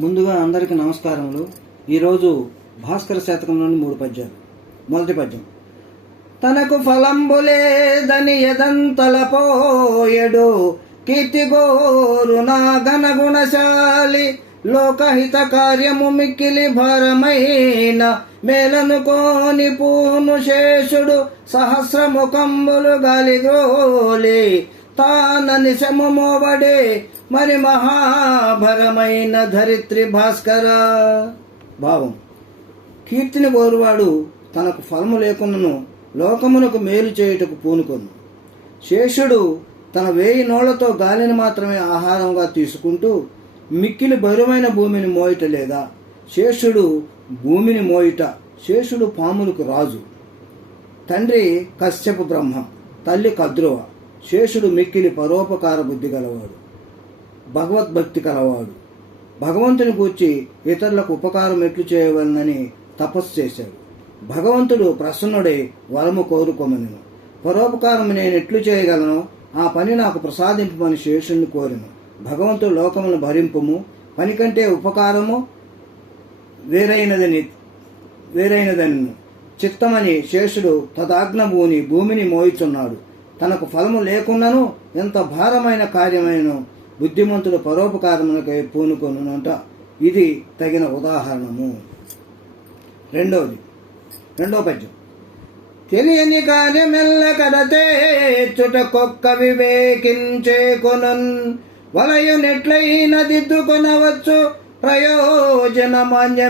ముందుగా అందరికీ నమస్కారములు. ఈరోజు భాస్కర శతకంలోని 3 పద్యాలు. మొదటి పద్యం. తనకు ఫలంబులేదని ఎదంతలపోయడు కీర్తిగోరు నా ఘనగుణశాలి లోకహిత కార్యము మిక్కిలి భారమైన మేలనుకోని పూను శేషుడు సహస్రముఖంబులు గాలిగోలి తాన నిశము మోవడే మరి మహాభరమైన ధరిత్రి భాస్కర. భావం. కీర్తిని కోరువాడు తనకు ఫలము లేకున్నను లోకమునకు మేలు చేయుటకు పూనుకొను. శేషుడు తన 1000 నోళ్లతో గాలిని మాత్రమే ఆహారంగా తీసుకుంటూ మిక్కిలి బరువైన భూమిని మోయట లేదా శేషుడు భూమిని మోయుట. శేషుడు పాములకు రాజు. తండ్రి కశ్యప బ్రహ్మ, తల్లి కద్రువ. శేషుడు మిక్కిలి పరోపకార బుద్ధి గలవాడు, భగవద్భక్తి కలవాడు. భగవంతుని గూర్చి ఇతరులకు ఉపకారం ఎట్లు చేయవలనని తపస్సు చేశాడు. భగవంతుడు ప్రసన్నుడై వరము కోరుకోమనెను. పరోపకారము నేను ఎట్లు చేయగలను, ఆ పని నాకు ప్రసాదింపమని శేషుణ్ణి కోరెను. భగవంతుడు లోకమును భరింపుము, పని కంటే ఉపకారము వేరైనదని చిత్తమని శేషుడు తదాజ్ఞ భూమిని మోయిచున్నాడు. తనకు ఫలము లేకున్నను ఎంత భారమైన కార్యమైన బుద్ధిమంతుడు పరోపకారమునకై పూనుకొనునంట. ఇది తగిన ఉదాహరణము. రెండో పద్యం. తెలియని కార్యమెల్ల కడతేచ్చుటకొక్క వివేకించే కొనన్ వలయునెట్లయిన దిద్దుకొనవచ్చు ప్రయోజనమాన్యమేమయం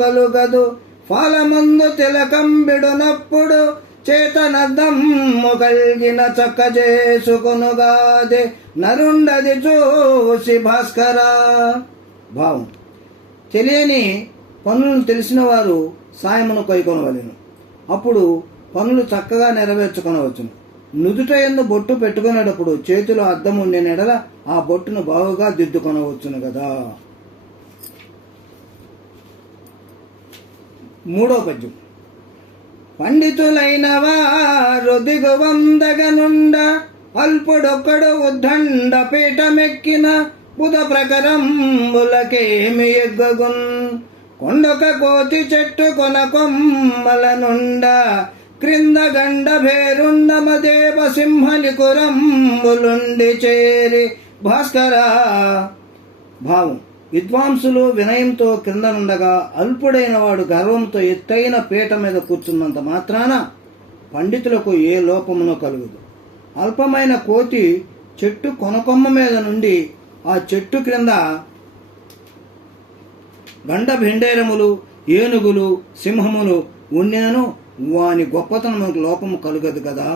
కలుగదు ఫలమందు తిలకంబిడునప్పుడు చేతనద్దమ్ము కలిగిన చక్క చేసుకొనుగాదే నరుండది చూసి భాస్కర. భావం. తెలియని పనులను తెలిసిన వారు సాయమును కైకొనవలెను. అప్పుడు పనులు చక్కగా నెరవేర్చుకొనవచ్చును. నుదుట యందు బొట్టు పెట్టుకునేటప్పుడు చేతిలో అద్దం ఉండే నెడల ఆ బొట్టును బాగుగా దిద్దుకొనవచ్చును కదా. మూడో పద్యం. పండితులైన వారు దిగువందగనుండ అల్పుడొక్కడు ఉద్దండ పీఠమెక్కిన బుధ ప్రకరంబులకేమి ఎగ్గగున్ కొండొక కోతి చెట్టు కొన కొమ్మల నుండ క్రింద గండ భేరుండ మదేవ సింహలి కురంబులుండి చేరి భాస్కర. భావం. విద్వాంసులు వినయంతో క్రిందనుండగా అల్పుడైన వాడు గర్వంతో ఎత్తైన పీట మీద కూర్చున్నంత మాత్రాన పండితులకు ఏ లోపమునో కలుగదు. అల్పమైన కోతి చెట్టు కొనకొమ్మ మీద నుండి ఆ చెట్టు క్రింద గండ భిండేరములు, ఏనుగులు, సింహములు ఉండినను వాని గొప్పతనముకు లోపము కలుగదు కదా.